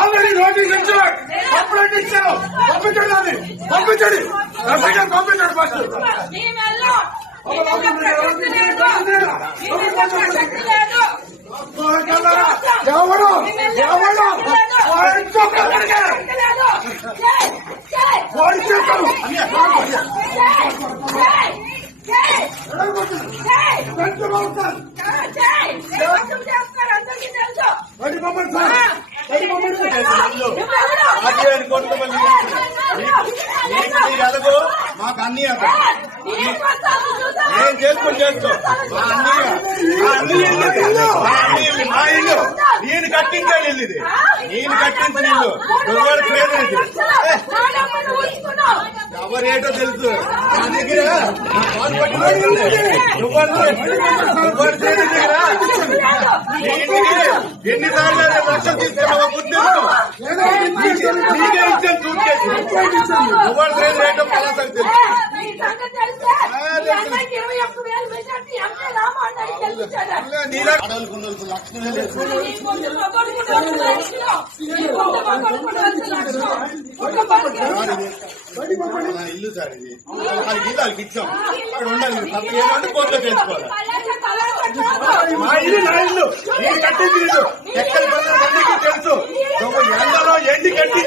Already notice ఇచ్చారు, complaint ఇచ్చారు. పంపించండి, పంపించండి, పంపించండి ఫస్ట్. ఎవడు మాకు అన్ని నేను చేసుకో మా ఇల్లు నేను కట్టించాను. ఇల్లు ఇది నేను కట్టించిన ఇల్లు. ఎవరేటో తెలుసు నా దగ్గర ఎన్నిసార్లు లక్షలు తీసుకున్నావో గుర్తించు. నీకే ఇచ్చాను సూట్ కేసు. ఎవరు రేటో పలాసకు తెలుసు. ఇల్లు సార్ ఇది వాళ్ళకి ఇచ్చాం. అక్కడ ఉండాలి ఏమంటే కోర్టులో చేసుకోవాలి. మా ఇల్లు నా ఇల్లు నేను కట్టింది ఇల్లు. ఎక్కడ తెలుసు ఎండలో ఎండి కట్టి